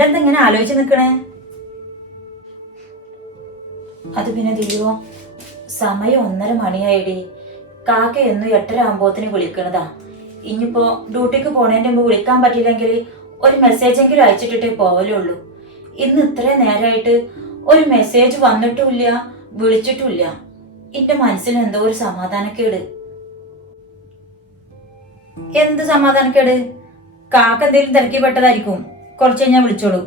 ഇതെന്താ ഇങ്ങനെ ആലോചിച്ച് നിൽക്കണേ അത് പിന്നെ ദിയോ സമയം ഒന്നര മണിയായിടി. കാക്ക എന്നും എട്ടര ആകുമ്പോത്തിന് വിളിക്കണതാ. ഇനിയിപ്പോ ഡ്യൂട്ടിക്ക് പോണേന്റെ മുമ്പ് വിളിക്കാൻ പറ്റില്ലെങ്കിൽ ഒരു മെസ്സേജ് എങ്കിലും അയച്ചിട്ടിട്ടേ പോവലുള്ളൂ. ഇന്ന് ഇത്രയും നേരമായിട്ട് ഒരു മെസ്സേജ് വന്നിട്ടുമില്ല വിളിച്ചിട്ടുമില്ല. എന്റെ മനസ്സിന് എന്തോ ഒരു സമാധാനക്കേട്. എന്ത് സമാധാനക്കേട്? കാക്ക എന്തെങ്കിലും തിരക്കി പെട്ടതായിരിക്കും കുറച്ച് കഴിഞ്ഞാൽ വിളിച്ചോളൂ.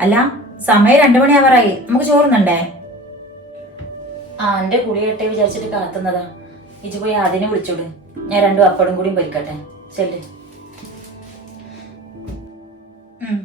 അല്ല സമയം രണ്ടു മണിയാവാറായി. നമുക്ക് ചോറുന്നുണ്ടേ ആ എന്റെ കുളി കെട്ടെ വിചാരിച്ചിട്ട് കാത്തുന്നതാ. ഇജു പോയി അതിനെ വിളിച്ചോട് ഞാൻ രണ്ടു അപ്പടും കൂടിയും പൊരിക്കട്ടെ ശരി ഉം.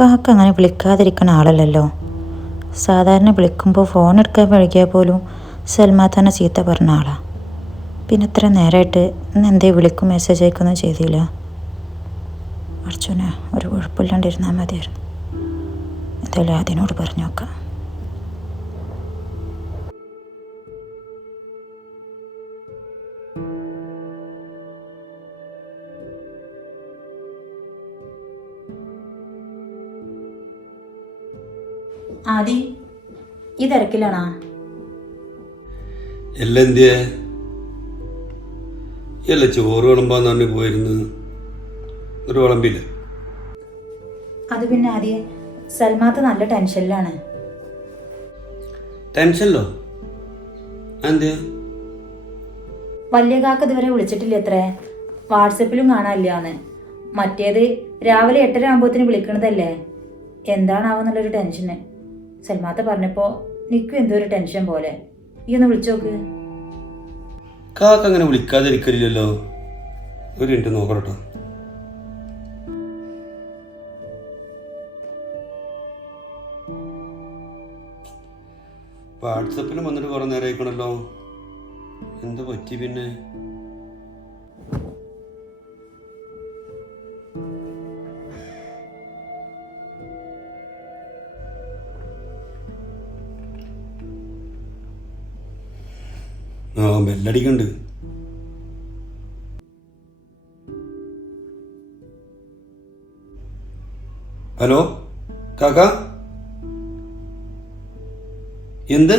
കാക്ക അങ്ങനെ വിളിക്കാതിരിക്കുന്ന ആളല്ലല്ലോ. സാധാരണ വിളിക്കുമ്പോൾ ഫോൺ എടുക്കാൻ വൈകിയാൽ പോലും സൽമാ തന്നെ ചീത്ത പറഞ്ഞ ആളാണ് പിന്നെ ഇത്ര നേരമായിട്ട് ഇന്ന് എന്തേ വിളിക്കും മെസ്സേജ് അയക്കൊന്നും ചെയ്തില്ല. അർജുന ഒരു കുഴപ്പമില്ലാണ്ടിരുന്നാൽ മതിയായിരുന്നു. എന്തായാലും അതിനോട് പറഞ്ഞു നോക്കാം. ആദി ഈ തിരക്കിലാണാ? എല്ലാം എന്തിയെ? അല്ല ചോറ് വിളമ്പാന്ന് പറഞ്ഞു പോയിരുന്നു. ഒരു വിളമ്പില്ല അത് പിന്നെ ആദ്യ സൽമാത്ത് നല്ല ടെൻഷനിലാണ്. ടെൻഷനിലോ? എന്തിയാ വലിയ കാക്ക ഇതുവരെ വിളിച്ചിട്ടില്ല എത്രേ വാട്സപ്പിലും കാണാനില്ലാന്ന്. മറ്റേത് രാവിലെ എട്ടര ആകുമ്പോത്തിന് വിളിക്കണതല്ലേ? എന്താണാവെന്നുള്ളൊരു ടെൻഷന്. സൽമാത്ത പറഞ്ഞപ്പോ നിക്കും എന്തോ ഒരു ടെൻഷൻ പോലെ. ഈ ഒന്ന് വിളിച്ചോക്ക് കാക്ക അങ്ങനെ വിളിക്കാതിരിക്കലില്ലല്ലോ. ഒരു മിനിറ്റ് നോക്കട്ടോ. വാട്സപ്പിലും വന്നിട്ട് കുറെ നേരം ആയിക്കണല്ലോ എന്താ പറ്റി പിന്നെ? ആ ബെല്ലടിക്കണ്ട്. ഹലോ കാക്ക? എന്ത്?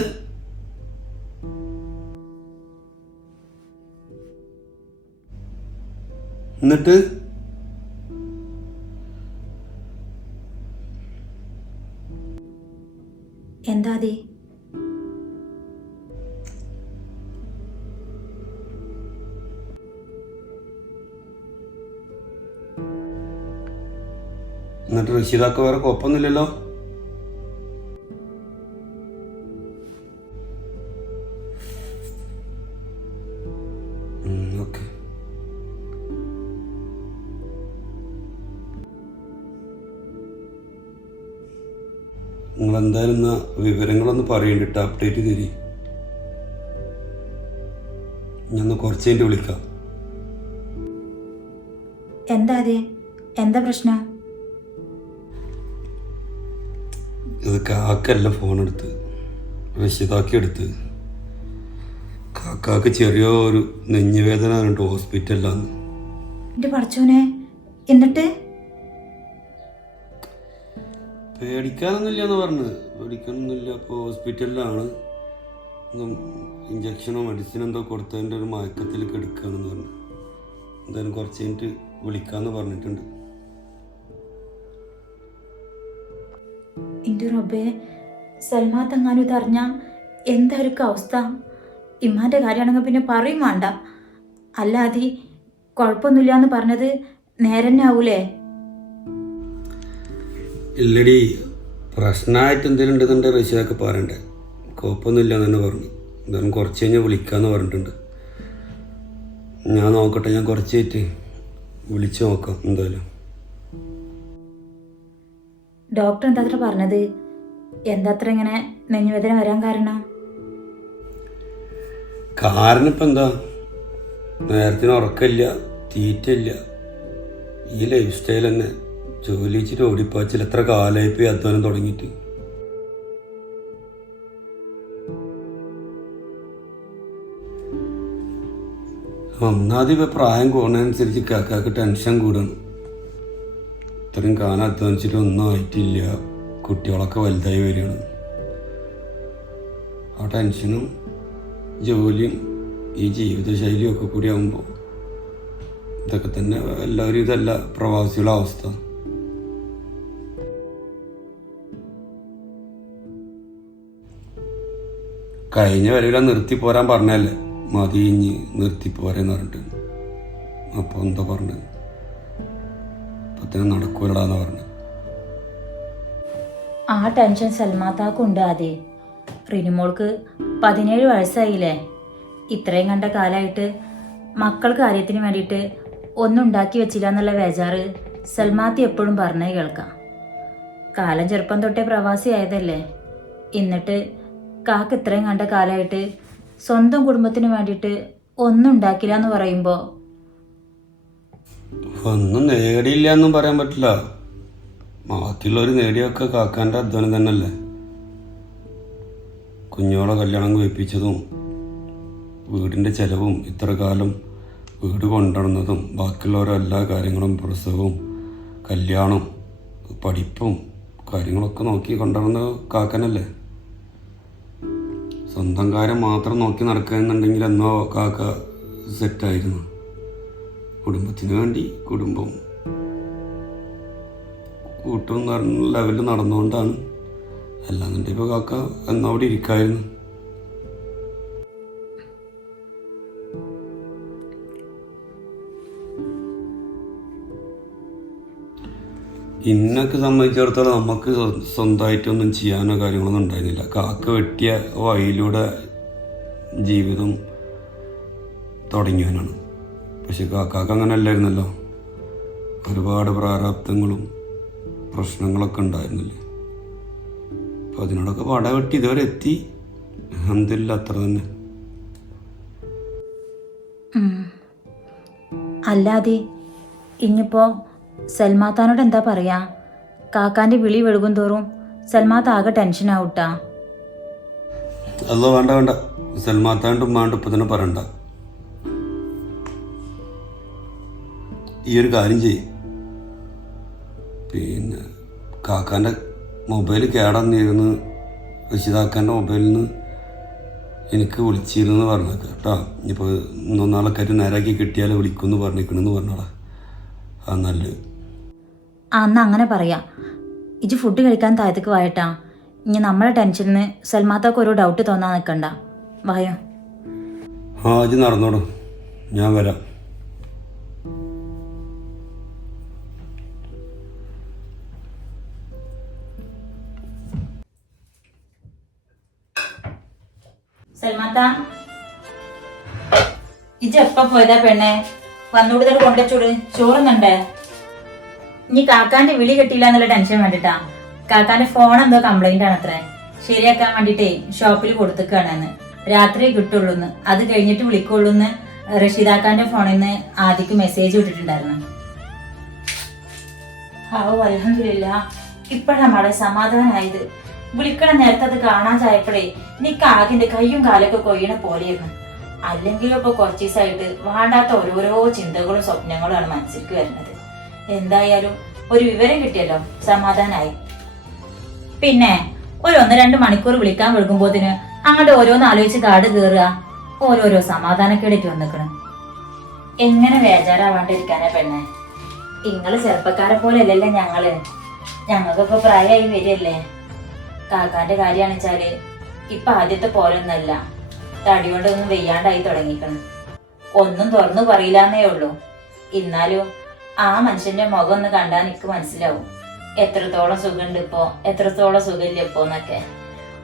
എന്നിട്ട്? എന്നിട്ട് റഷീദാക്ക വേറെ കുഴപ്പമൊന്നുമില്ലല്ലോ? നിങ്ങൾ എന്നാ വിവരങ്ങളൊന്ന് പറയണ്ടിട്ട് അപ്ഡേറ്റ് തരി ഞാൻ കുറച്ചു വിളിക്കാം. എന്താ എന്താ പ്രശ്നം? ഇത് കാക്കല്ല ഫോണെടുത്ത് റഷീദാക്കി എടുത്ത് കാക്കാക്ക് ചെറിയൊരു നെഞ്ഞുവേദന കണ്ടിട്ട് ഹോസ്പിറ്റലിലാണ് എന്റെ പഠിച്ചോനെ എന്നിട്ട്? പേടിക്കാനൊന്നുമില്ല എന്ന് പറഞ്ഞു പേടിക്കാനൊന്നുമില്ല ഇപ്പോൾ ഹോസ്പിറ്റലിലാണ്. ഇഞ്ചക്ഷനോ മെഡിസിൻ എന്തോ കൊടുത്തതിന്റെ ഒരു മയക്കത്തിൽ കിടക്കുകയാണെന്ന് പറഞ്ഞു. എന്തായാലും കുറച്ച് കഴിഞ്ഞിട്ട് വിളിക്കാമെന്ന് പറഞ്ഞിട്ടുണ്ട്. എന്റെ റബ്ബേ സൽമാ തങ്ങാനു ഇതറിഞ്ഞ എന്തായിരിക്കും അവസ്ഥ? ഇമ്മാന്റെ കാര്യമാണെങ്കിൽ പിന്നെ പറയും വേണ്ട. അല്ലാതെ കുഴപ്പമൊന്നുമില്ല എന്ന് പറഞ്ഞത് നേരന്നെ ആവൂലേ? ഇല്ലടി പ്രശ്നമായിട്ട് എന്തെങ്കിലും ഉണ്ടെന്നുണ്ട് റഷ്യയൊക്കെ പറയണ്ടേ? കുഴപ്പമൊന്നുമില്ല എന്ന് തന്നെ പറഞ്ഞു. എന്തായാലും കുറച്ച് കഴിഞ്ഞാൽ വിളിക്കാമെന്ന് പറഞ്ഞിട്ടുണ്ട്. ഞാൻ നോക്കട്ടെ ഞാൻ കുറച്ച് വിളിച്ച് നോക്കാം എന്തായാലും. ഡോക്ടർ എന്താ അത്ര പറഞ്ഞത്? എന്താ അത്ര ഇങ്ങനെ നെഞ്ഞുവേദന വരാൻ കാരണം? കാരണം ഇപ്പം എന്താ? നേരത്തിന് ഉറക്കമില്ല തീറ്റയില്ല. ഈ ലൈഫ് സ്റ്റൈൽ തന്നെ. ജോലി വെച്ചിട്ട് ഓടിപ്പാച്ചിൽ എത്ര കാലമായി പോയി അധ്വാനം തുടങ്ങിയിട്ട്? ഒന്നാമത് പ്രായം കൂടുന്നതനുസരിച്ച് കാക്കാക്ക് ടെൻഷൻ കൂടണം ഇത്രയും കാലം അധ്വാനിച്ചിട്ട് ഒന്നും ആയിട്ടില്ല. കുട്ടികളൊക്കെ വലുതായി വരികയാണ്. ആ ടെൻഷനും ജോലിയും ഈ ജീവിതശൈലിയും ഒക്കെ കൂടി ആകുമ്പോൾ ഇതൊക്കെ തന്നെ എല്ലാവരും ഇതല്ല പ്രവാസികളുടെ അവസ്ഥ. കഴിഞ്ഞ വരവില നിർത്തി പോരാൻ പറഞ്ഞല്ലേ? മതി ഇനി നിർത്തി പോരെന്ന് പറഞ്ഞിട്ട്. അപ്പോൾ എന്താ പറഞ്ഞത്? ഇപ്പം തന്നെ നടക്കൂലടാന്ന് പറഞ്ഞു. ആ ടെൻഷൻ സൽമാത്താക്കുണ്ട് അതെ റിനിമോൾക്ക് പതിനേഴ് വയസ്സായില്ലേ? ഇത്രയും കണ്ട കാലമായിട്ട് മക്കൾ കാര്യത്തിന് വേണ്ടിയിട്ട് ഒന്നും ഉണ്ടാക്കി വെച്ചില്ല എന്നുള്ള വേജാറ് സൽമാത്തി എപ്പോഴും പറഞ്ഞേ കേൾക്കാം. കാലം ചെറുപ്പം തൊട്ടേ പ്രവാസി ആയതല്ലേ? എന്നിട്ട് കാക്ക് ഇത്രയും കണ്ട കാലമായിട്ട് സ്വന്തം കുടുംബത്തിന് വേണ്ടിയിട്ട് ഒന്നും ഉണ്ടാക്കില്ല എന്ന് പറയുമ്പോൾ ഒന്നും നേടിയില്ല എന്നും പറയാൻ പറ്റില്ല. ബാക്കിയുള്ളവർ നേടിയൊക്കെ കാക്കാന്റെ അധ്വാനം തന്നെയല്ലേ കുഞ്ഞോളെ കല്യാണം വെപ്പിച്ചതും വീടിന്റെ ചിലവും ഇത്ര കാലം വീട് കൊണ്ടുവന്നതും ബാക്കിയുള്ളവരെ എല്ലാ കാര്യങ്ങളും പ്രസവവും കല്യാണം പഠിപ്പും കാര്യങ്ങളൊക്കെ നോക്കി കൊണ്ടുവന്ന കാക്കനല്ലേ? സ്വന്തം കാര്യം മാത്രം നോക്കി നടക്കുക എന്നുണ്ടെങ്കിൽ എന്നോ കാക്ക സെറ്റായിരുന്നു കുടുംബത്തിന് വേണ്ടി കുടുംബം കൂട്ടം കൂട്ടും ലെവലിൽ നടന്നുകൊണ്ടാണ്. എല്ലാം അല്ലാന്നുണ്ടെങ്കിൽ ഇപ്പോൾ കാക്ക എന്നവിടെ ഇരിക്കായിരുന്നു. ഇന്നൊക്കെ സംബന്ധിച്ചിടത്തോളം നമുക്ക് സ്വ- സ്വന്തമായിട്ടൊന്നും ചെയ്യാനോ കാര്യങ്ങളൊന്നും ഉണ്ടായിരുന്നില്ല. കാക്ക വെട്ടിയ വഴിയിലൂടെ ജീവിതം തുടങ്ങിയവനാണ്. പക്ഷെ കാക്കാക്ക് അങ്ങനെ അല്ലായിരുന്നല്ലോ ഒരുപാട് പ്രാരാബ്ദങ്ങളും പ്രശ്നങ്ങളൊക്കെ ഉണ്ടായിരുന്നില്ലേ? അപ്പോൾ അതിനോടൊക്കെ പടവെട്ടി ഇതുവരെ എത്തി. അഹമ്മദില്ല അത്ര തന്നെ. അല്ലാതെ ഇനിയിപ്പോൾ സൽമാത്താനോട് എന്താ പറയാ? കാക്കാന്റെ വിളി വെഴുകും തോറും സൽമാത്ത ആകെ ടെൻഷൻ ആവട്ടാ. അല്ലോ വേണ്ട വേണ്ട. സൽമാത്താന്റെ ഉമ്മാണ്ട് ഇപ്പം തന്നെ പറയണ്ട. ഈ ഒരു കാര്യം ചെയ്യും. പിന്നെ കാക്കാന്റെ മൊബൈൽ കേടന്നിരുന്ന് രക്ഷിതാക്കാന്റെ മൊബൈലിൽ നിന്ന് എനിക്ക് വിളിച്ചിരുന്നു പറഞ്ഞു കേട്ടോ ഇനിയിപ്പോൾ ഇന്നൊന്നാളെ കാര്യം നേരാക്കി കിട്ടിയാൽ വിളിക്കുമെന്ന് പറഞ്ഞേക്കണെന്ന് പറഞ്ഞോളാ ആ നല്ലത്. ആ എന്നാ അങ്ങനെ പറയാ. ഇജ് ഫുഡ് കഴിക്കാൻ താഴത്തേക്ക് വായട്ടാ. ഇനി നമ്മളെ ടെൻഷനിന്ന് സൽമാത്താക്ക് ഒരു ഡൗട്ട് തോന്നാൻ നിൽക്കണ്ട വായോ. ആ ഇജ് നടന്നോളൂ ഞാൻ വരാം. സൽമാത്ത ഇജ് എപ്പ പോയതാ പെണ്ണെ. വന്നുകൂടുതൽ കൊണ്ടുവച്ചോട് ചോറുന്നുണ്ടേ. ഇനി കാക്കാന്റെ വിളി കിട്ടിയില്ല എന്നുള്ള ടെൻഷൻ വേണ്ടിട്ടാ. കാക്കാന്റെ ഫോൺ എന്തോ കംപ്ലൈന്റ് ആണ് അത്രേ. ശരിയാക്കാൻ വേണ്ടിട്ടേ ഷോപ്പിൽ കൊടുത്തേക്കാണെന്ന്. രാത്രി കിട്ടുള്ളൂന്ന്. അത് കഴിഞ്ഞിട്ട് വിളിക്കുള്ളൂ എന്ന് റഷീദാക്കാന്റെ ഫോണിൽ നിന്ന് ആദ്യക്ക് മെസ്സേജ് വിട്ടിട്ടുണ്ടായിരുന്നു ഓ അലഹമില്ല ഇപ്പോഴാ മഴ സമാധാനമായത് വിളിക്കണ നേരത്തെ അത് കാണാൻ ചായപ്പോഴേ എനിക്ക് കൈയും കാലൊക്കെ കൊയ്യണ പോലെയായിരുന്നു. അല്ലെങ്കിലും ഇപ്പൊ കുറച്ച് ദിവസമായിട്ട് വേണ്ടാത്ത ഓരോരോ ചിന്തകളും സ്വപ്നങ്ങളുമാണ് മനസ്സിലേക്ക് വരുന്നത്. എന്തായാലും ഒരു വിവരം കിട്ടിയല്ലോ സമാധാനായി. പിന്നെ ഒരു ഒന്ന് രണ്ട് മണിക്കൂർ വിളിക്കാൻ വിളിക്കുമ്പോത്തിന് അങ്ങോട്ട് ഓരോന്ന് ആലോചിച്ച് കാട് കയറുക ഓരോരോ സമാധാനക്കേടിട്ട് വന്നിക്കണം. എങ്ങനെ ബേജാറാവാണ്ടിരിക്കാനാ പെണ്ണെ? ഇങ്ങൾ ചെറുപ്പക്കാരെ പോലെ അല്ലല്ലേ ഞങ്ങൾ. ഞങ്ങൾക്കൊക്കെ പ്രായമായി വരികയല്ലേ? കാക്കാന്റെ കാര്യാണെച്ചാൽ ഇപ്പൊ ആദ്യത്തെ പോലൊന്നല്ല തടി കൊണ്ടൊന്നും വെയ്യാണ്ടായി തുടങ്ങിക്കണം. ഒന്നും തുറന്നു പറയില്ലാന്നേ ഉള്ളൂ. എന്നാലും ആ മനുഷ്യന്റെ മുഖം ഒന്ന് കണ്ടാൽ എനിക്ക് മനസ്സിലാവും. എത്രത്തോളം സുഖമുണ്ട് ഇപ്പോ എത്രത്തോളം സുഖമില്ല ഇപ്പോ എന്നൊക്കെ.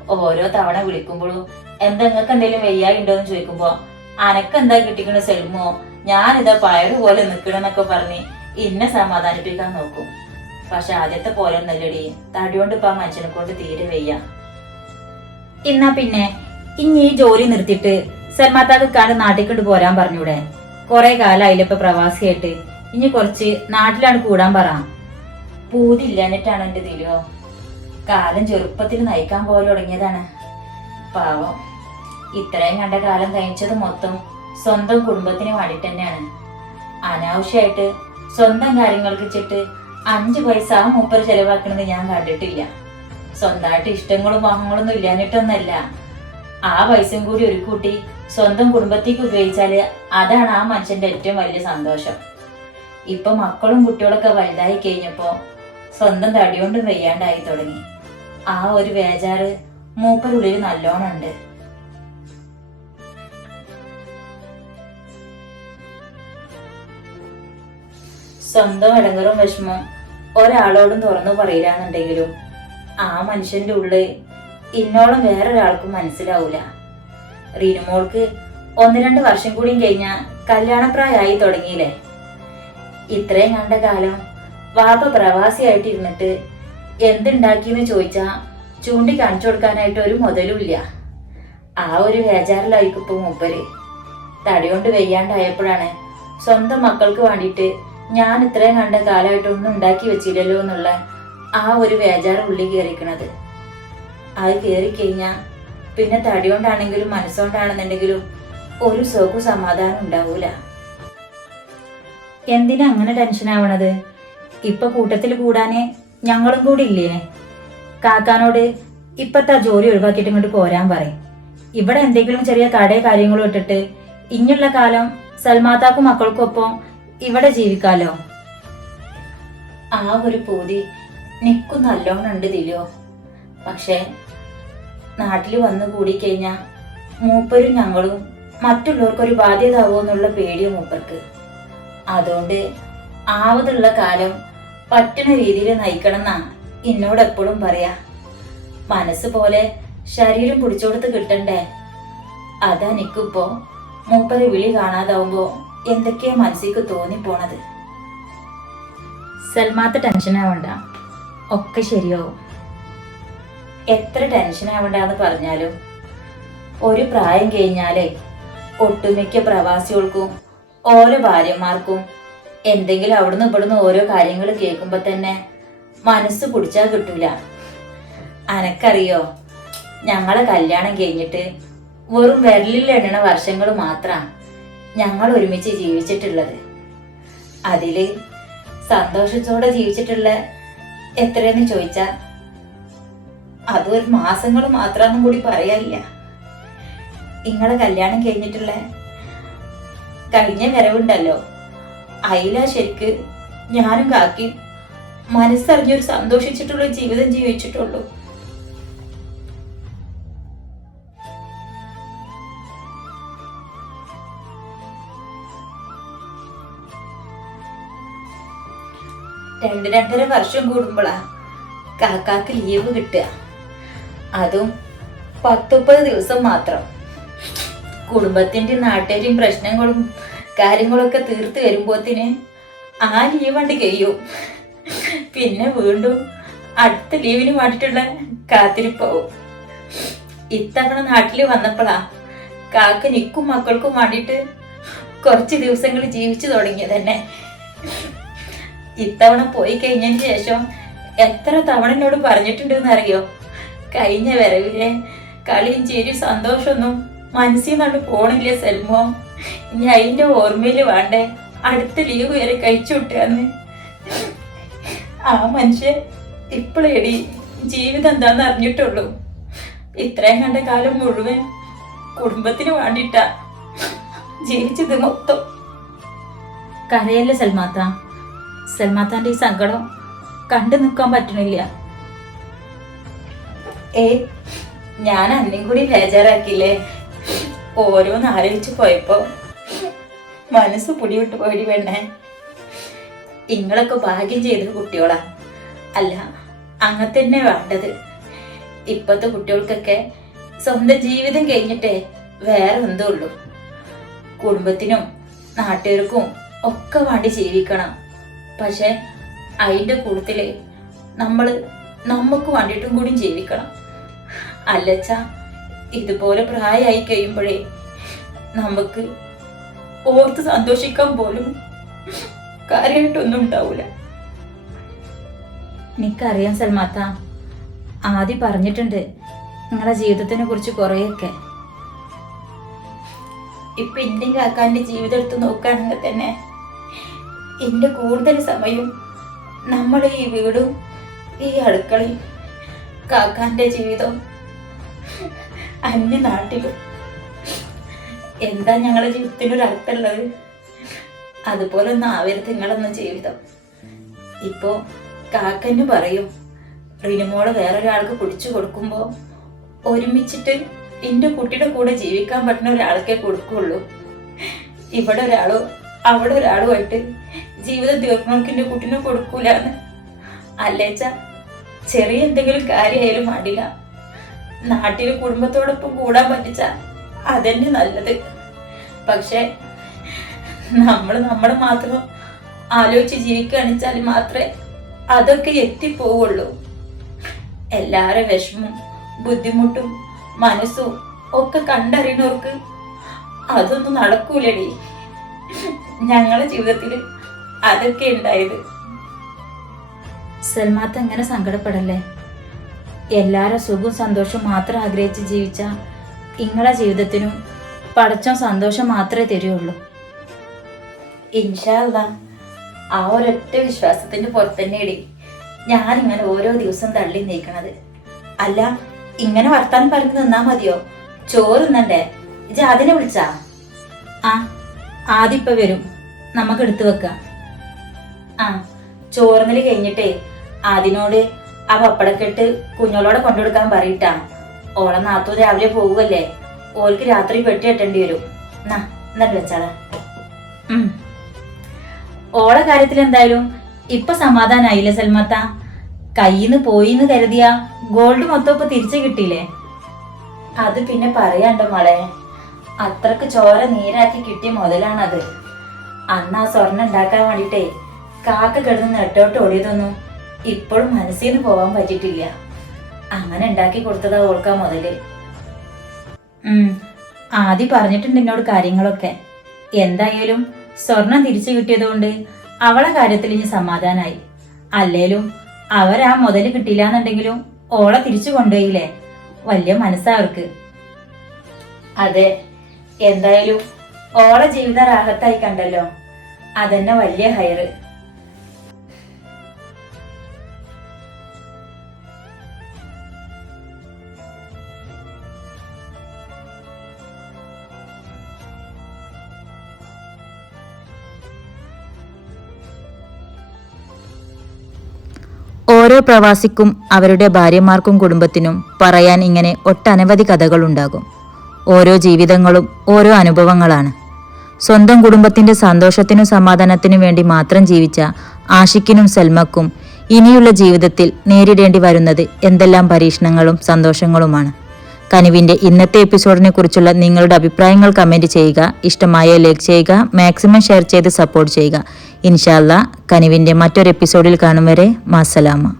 ഓരോ തവണ വിളിക്കുമ്പോഴും എന്താ എന്തെങ്കിലും വെയ്യായിണ്ടോ എന്ന് ചോദിക്കുമ്പോ അനക്കെന്താ കിട്ടിക്കണ സെൽമോ? ഞാനിതാ പയറ് പോലെ നിൽക്കണമെന്നൊക്കെ പറഞ്ഞ് ഇന്നെ സമാധാനിപ്പിക്കാൻ നോക്കും. പക്ഷെ ആദ്യത്തെ പോലെ ഒന്നല്ലടി തടിയോണ്ട് ഇപ്പൊ ആ മനുഷ്യനെ കൊണ്ട് തീരെ വയ്യ. എന്നാ പിന്നെ? ഇനി ഈ ജോലി നിർത്തിയിട്ട് സൽമാത്താക്ക് നാട്ടിക്കൊണ്ട് പോരാൻ പറഞ്ഞൂടെ. കൊറേ കാലായില്ല ഇപ്പൊ പ്രവാസിയായിട്ട്. ഇനി കുറച്ച് നാട്ടിലാണ് കൂടാൻ പറ. പൂതില്ലാഞ്ഞിട്ടാണ് എന്റെ തിരുവോ കാലം ചെറുപ്പത്തിൽ നയിക്കാൻ പോലെ തുടങ്ങിയതാണ്. പാവം. ഇത്രയും കണ്ട കാലം കഴിച്ചത് മൊത്തം സ്വന്തം കുടുംബത്തിന് വേണ്ടിട്ട് തന്നെയാണ്. അനാവശ്യമായിട്ട് സ്വന്തം കാര്യങ്ങൾക്ക് വെച്ചിട്ട് അഞ്ചു പൈസ മൂപ്പർ ചെലവാക്കണത് ഞാൻ കണ്ടിട്ടില്ല. സ്വന്തമായിട്ട് ഇഷ്ടങ്ങളും മോഹങ്ങളൊന്നും ഇല്ലാഞ്ഞിട്ടൊന്നല്ല. ആ പൈസയും കൂടി ഒരു കൂട്ടി സ്വന്തം കുടുംബത്തേക്ക് ഉപയോഗിച്ചാൽ അതാണ് ആ മനുഷ്യന്റെ ഏറ്റവും വലിയ സന്തോഷം. ഇപ്പൊ മക്കളും കുട്ടികളൊക്കെ വലുതായി കഴിഞ്ഞപ്പോ സ്വന്തം തടികൊണ്ടും വെയ്യാണ്ടായി തുടങ്ങി. ആ ഒരു വേജാറ് മൂപ്പരുള്ളിൽ നല്ലോണം ഉണ്ട്. സ്വന്തം ഇടങ്ങറും വിഷമം ഒരാളോടും തുറന്നു പറയില്ലാന്നുണ്ടെങ്കിലും ആ മനുഷ്യന്റെ ഉള്ളിൽ ഇന്നോളം വേറൊരാൾക്കും മനസ്സിലാവൂല. റീനുമോൾക്ക് ഒന്ന് രണ്ട് വർഷം കൂടിയും കഴിഞ്ഞാ കല്യാണപ്രായമായി തുടങ്ങിയില്ലേ? ഇത്രയും കണ്ട കാലം വാപ്പ പ്രവാസിയായിട്ട് ഇരുന്നിട്ട് എന്തുണ്ടാക്കിയെന്ന് ചോദിച്ചാ ചൂണ്ടി കാണിച്ചു കൊടുക്കാനായിട്ട് ഒരു മുതലുമില്ല. ആ ഒരു വേജാറിലായിരിക്കും ഇപ്പൊ മൂപ്പര്. തടികൊണ്ട് വെയ്യാണ്ടായപ്പോഴാണ് സ്വന്തം മക്കൾക്ക് വേണ്ടിയിട്ട് ഞാൻ ഇത്രയും കണ്ട കാലമായിട്ട് ഒന്നും ഉണ്ടാക്കി വെച്ചില്ലല്ലോ എന്നുള്ള ആ ഒരു വേജാറ് ഉള്ളിൽ കയറിക്കണത് അത് കയറിക്കഴിഞ്ഞാൽ പിന്നെ തടി കൊണ്ടാണെങ്കിലും മനസ്സുകൊണ്ടാണെന്നുണ്ടെങ്കിലും ഒരു സുഖവും സമാധാനം ഉണ്ടാവൂല. എന്തിനാ അങ്ങനെ ടെൻഷൻ ആവണത്? ഇപ്പൊ കൂട്ടത്തിൽ കൂടാനേ ഞങ്ങളും കൂടി ഇല്ലേ? കാക്കാനോട് ഇപ്പത്തെ ആ ജോലി ഒഴിവാക്കിയിട്ട് ഇങ്ങോട്ട് പോരാൻ പറയും. ഇവിടെ എന്തെങ്കിലും ചെറിയ കടയോ കാര്യങ്ങളും ഇട്ടിട്ട് ഇങ്ങുള്ള കാലം സൽമാതാക്കും മക്കൾക്കും ഒപ്പം ഇവിടെ ജീവിക്കാലോ? ആ ഒരു പൂതി നിക്കും നല്ലോണം ഉണ്ട് ദിലോ. പക്ഷേ നാട്ടിൽ വന്നു കൂടിക്കഴിഞ്ഞാൽ മൂപ്പരും ഞങ്ങളും മറ്റുള്ളവർക്കൊരു ബാധ്യത ആവുമെന്നുള്ള പേടിയും മൂപ്പർക്ക്. അതുകൊണ്ട് ആവതുള്ള കാലം പറ്റുന്ന രീതിയിൽ നയിക്കണം എന്നാ എന്നോട് എപ്പോഴും പറയാ. മനസ്സ് പോലെ ശരീരം പിടിച്ചോടുത്ത് കിട്ടണ്ടേ? അതാ നിക്കിപ്പോ മൂപ്പര് വിളി കാണാതാവുമ്പോ എന്തൊക്കെയാ മനസ്സിക്ക് തോന്നിപ്പോണത്. സൽമാത്ത ടെൻഷൻ ആവണ്ട ഒക്കെ ശരിയാവും. എത്ര ടെൻഷൻ ആവണ്ടെന്ന് പറഞ്ഞാലും ഒരു പ്രായം കഴിഞ്ഞാലേ ഒട്ടുമിക്ക പ്രവാസികൾക്കും ഓരോ ഭാര്യമാർക്കും എന്തെങ്കിലും അവിടുന്ന് ഇവിടുന്ന് ഓരോ കാര്യങ്ങൾ കേൾക്കുമ്പോ തന്നെ മനസ്സ് പിടിച്ചാൽ കിട്ടൂല. അനക്കറിയോ? ഞങ്ങളെ കല്യാണം കഴിഞ്ഞിട്ട് വെറും വിരലിൽ എണ്ണണ വർഷങ്ങൾ മാത്രമാണ് ഞങ്ങൾ ഒരുമിച്ച് ജീവിച്ചിട്ടുള്ളത്. അതിൽ സന്തോഷത്തോടെ ജീവിച്ചിട്ടുള്ള എത്രയെന്ന് ചോദിച്ചാ അതൊരു മാസങ്ങൾ മാത്രമെന്നും കൂടി പറയാനില്ല. നിങ്ങളെ കല്യാണം കഴിഞ്ഞിട്ടുള്ള കഴിഞ്ഞ വരവുണ്ടല്ലോ. അയില ശരിക്ക് ഞാനും കാക്കി മനസ്സറിഞ്ഞൊരു സന്തോഷിച്ചിട്ടുള്ള ജീവിതം ജീവിച്ചിട്ടുള്ളൂ. രണ്ട് രണ്ടര വർഷം കൂടുമ്പോളാ കാക്കാക്ക് ലീവ് കിട്ടുക. അതും പത്തുപ്പത് ദിവസം മാത്രം. കുടുംബത്തിന്റെ നാട്ടുകാരും പ്രശ്നങ്ങളും കാര്യങ്ങളൊക്കെ തീർത്ത് വരുമ്പോത്തിന് ആ ലീവ് കണ്ട് കഴിയും. പിന്നെ വീണ്ടും അടുത്ത ലീവിന് വേണ്ടിയിട്ടുള്ള കാത്തിരിപ്പാവും. ഇത്തവണ നാട്ടിൽ വന്നപ്പോഴാ കാക്ക നിക്കും മക്കൾക്കും വേണ്ടിയിട്ട് കുറച്ച് ദിവസങ്ങൾ ജീവിച്ചു തുടങ്ങിയത് തന്നെ ഇത്തവണ പോയി കഴിഞ്ഞതിന് ശേഷം എത്ര തവണ എന്നോട് പറഞ്ഞിട്ടുണ്ടെന്ന് അറിയോ? കഴിഞ്ഞ വരവിലെ കളിയും ചേരി സന്തോഷമൊന്നും മനസ്സിൽ നിന്നോട് പോണില്ല സെൽമോ. ഇനി അതിന്റെ ഓർമ്മയിൽ വേണ്ടേ? അടുത്ത ലീവ് വരെ കഴിച്ചു വിട്ടാന്ന് ആ മനുഷ്യൻ ഇപ്പോഴേടി ജീവിതം എന്താന്ന് അറിഞ്ഞിട്ടുള്ളൂ. ഇത്രയും കണ്ട കാലം മുഴുവൻ കുടുംബത്തിന് വേണ്ടിയിട്ടാ ജീവിച്ചത് മൊത്തം. കരയല്ലേ സൽമാത്ത? സൽമാത്താന്റെ ഈ സങ്കടം കണ്ടു നിൽക്കാൻ പറ്റണില്ല. ഏ ഞാൻ അന്നേം കൂടി ബേജാറാക്കില്ലേ ഓരോന്ന് ആലോചിച്ച് പോയപ്പോ മനസ്സ് പുടിവിട്ട് പോയി വേണേ ഇങ്ങളൊക്കെ ഭാഗ്യം ചെയ്ത കുട്ടികളാ അല്ല അങ്ങനെ തന്നെ വേണ്ടത്. ഇപ്പത്തെ കുട്ടികൾക്കൊക്കെ സ്വന്തം ജീവിതം കഴിഞ്ഞിട്ടേ വേറെ എന്തേ ഉള്ളൂ കുടുംബത്തിനും നാട്ടുകാർക്കും ഒക്കെ വേണ്ടി ജീവിക്കണം. പക്ഷെ അതിന്റെ കൂട്ടത്തിൽ നമ്മൾ നമുക്ക് വേണ്ടിയിട്ടും കൂടി ജീവിക്കണം. അല്ലച്ച ഇതുപോലെ പ്രായമായി കഴിയുമ്പോഴേ നമുക്ക് ഓർത്ത് സന്തോഷിക്കാൻ പോലും കാര്യമായിട്ടൊന്നും ഉണ്ടാവൂല എനിക്കറിയാം സൽമാത്ത ആദ്യം പറഞ്ഞിട്ടുണ്ട് നിങ്ങളുടെ ജീവിതത്തിനെ കുറിച്ച് കുറേയൊക്കെ. ഇപ്പൊ ഇന്ത്യൻ കാക്കാന്റെ ജീവിതം എടുത്ത് നോക്കുകയാണെങ്കിൽ തന്നെ എന്റെ കൂടുതൽ സമയവും നമ്മൾ ഈ വീടും ഈ അടുക്കളയും കാക്കാന്റെ ജീവിതം അന്യ നാട്ടിലും എന്താ ഞങ്ങളുടെ ജീവിതത്തിനൊരു അർത്ഥമുള്ളത്? അതുപോലെ ഒന്നും ആവരുത് നിങ്ങളൊന്നും ജീവിതം. ഇപ്പോ കാക്കന് പറയും റിനിമോൾ വേറൊരാൾക്ക് കുടിച്ചു കൊടുക്കുമ്പോ ഒരുമിച്ചിട്ട് എന്റെ കുട്ടിയുടെ കൂടെ ജീവിക്കാൻ പറ്റുന്ന ഒരാൾക്കേ കൊടുക്കുള്ളൂ. ഇവിടെ ഒരാളോ അവിടെ ഒരാളുമായിട്ട് ജീവിതം തീർക്കണോർക്ക് എന്റെ കുട്ടീനെ അല്ലേച്ച ചെറിയ എന്തെങ്കിലും കാര്യമായാലും പാടില്ല നാട്ടിലെ കുടുംബത്തോടൊപ്പം കൂടാൻ പറ്റിച്ച അതന്നെ നല്ലത്. പക്ഷെ നമ്മൾ നമ്മളെ മാത്രം ആലോചിച്ച് ജീവിക്കുകയാണെച്ചാൽ മാത്രമേ അതൊക്കെ എത്തിപ്പോവുള്ളൂ. എല്ലാവരുടെ വിഷമം ബുദ്ധിമുട്ടും മനസ്സും ഒക്കെ കണ്ടറിയുന്നവർക്ക് അതൊന്നും നടക്കൂലടി. ഞങ്ങളുടെ ജീവിതത്തിൽ അതൊക്കെ ഉണ്ടായത്. സൽമാത്ത് എങ്ങനെ സങ്കടപ്പെടല്ലേ? എല്ലാരും സുഖവും സന്തോഷവും മാത്രം ആഗ്രഹിച്ച് ജീവിച്ച ഇങ്ങളെ ജീവിതത്തിനും പടച്ചോ സന്തോഷം മാത്രമേ തരുള്ളൂ. ഇൻഷാല്ല ആ ഒരൊറ്റ വിശ്വാസത്തിന്റെ പുറത്തന്നെയടി ഞാൻ ഞാനിങ്ങനെ ഓരോ ദിവസം തള്ളി നീക്കണത്. അല്ല ഇങ്ങനെ വർത്താനം പറഞ്ഞു നിന്നാ മതിയോ? ചോറുന്നണ്ടേ ജാതിനെ ഇജ് അതിനെ വിളിച്ചാ? ആ ആദ്യം ഇപ്പൊ വരും. നമുക്ക് എടുത്തു വെക്കാം. ആ ചോർന്നൽ കഴിഞ്ഞിട്ടേ അതിനോട് ആ പപ്പടക്കെട്ട് കുഞ്ഞോളോടെ കൊണ്ടുകൊടുക്കാൻ പറയിട്ടാ. ഓളെ നാത്തു രാവിലെ പോവുകല്ലേ ഓൾക്ക് രാത്രി പെട്ടി കെട്ടേണ്ടി വരും. എന്നാ എന്നിട്ട് വെച്ചാളാ. ഓളെ കാര്യത്തിൽ എന്തായാലും ഇപ്പൊ സമാധാനായില്ലേ സൽമത്ത? കയ്യിന്ന് പോയിന്ന് കരുതിയ ഗോൾഡ് മൊത്തം ഇപ്പൊ തിരിച്ചു കിട്ടിയില്ലേ? അത് പിന്നെ പറയാണ്ടോ മോളെ? അത്രയ്ക്ക് ചോര നീരാക്കി കിട്ടിയ മുതലാണത്. അന്ന് ആ സ്വർണം ഉണ്ടാക്കാൻ വേണ്ടിട്ടേ കാക്ക കിടന്ന് നെട്ടോട്ട് ഓടിയതൊന്നും ഇപ്പോഴും മനസ്സിൽ നിന്ന് പോവാൻ പറ്റിയിട്ടില്ല. അങ്ങനെ ഉണ്ടാക്കി കൊടുത്തതാ ഓൾക്കാ മുതൽ. ആദ്യം പറഞ്ഞിട്ടുണ്ട് എന്നോട് കാര്യങ്ങളൊക്കെ. എന്തായാലും സ്വർണം തിരിച്ചു കിട്ടിയതുകൊണ്ട് അവളെ കാര്യത്തിൽ ഇനി സമാധാനായി. അല്ലേലും അവരാ മുതൽ കിട്ടിയില്ലാന്നുണ്ടെങ്കിലും ഓളെ തിരിച്ചു കൊണ്ടുപോയില്ലേ? വലിയ മനസ്സാ അവർക്ക്. അതെ എന്തായാലും ഓളെ ജീവിത റാഹത്തായി കണ്ടല്ലോ. അതന്നെ വലിയ ഹയറ്. ഓരോ പ്രവാസിക്കും അവരുടെ ഭാര്യമാർക്കും കുടുംബത്തിനും പറയാൻ ഇങ്ങനെ ഒട്ടനവധി കഥകളുണ്ടാകും. ഓരോ ജീവിതങ്ങളും ഓരോ അനുഭവങ്ങളാണ്. സ്വന്തം കുടുംബത്തിന്റെ സന്തോഷത്തിനും സമാധാനത്തിനും വേണ്ടി മാത്രം ജീവിച്ച ആഷിക്കിനും സൽമക്കും ഇനിയുള്ള ജീവിതത്തിൽ നേരിടേണ്ടി വരുന്നത് എന്തെല്ലാം പരീക്ഷണങ്ങളും സന്തോഷങ്ങളുമാണ്. കനുവിന്റെ ഇന്നത്തെ എപ്പിസോഡിനെ കുറിച്ചുള്ള നിങ്ങളുടെ അഭിപ്രായങ്ങൾ കമന്റ് ചെയ്യുക ഇഷ്ടമായ ലൈക്ക് ചെയ്യുക മാക്സിമം ഷെയർ ചെയ്ത് സപ്പോർട്ട് ചെയ്യുക. ഇൻഷാല്ല കനിവിന്റെ മറ്റൊരു എപ്പിസോഡിൽ കാണും വരെ മാസലാമ.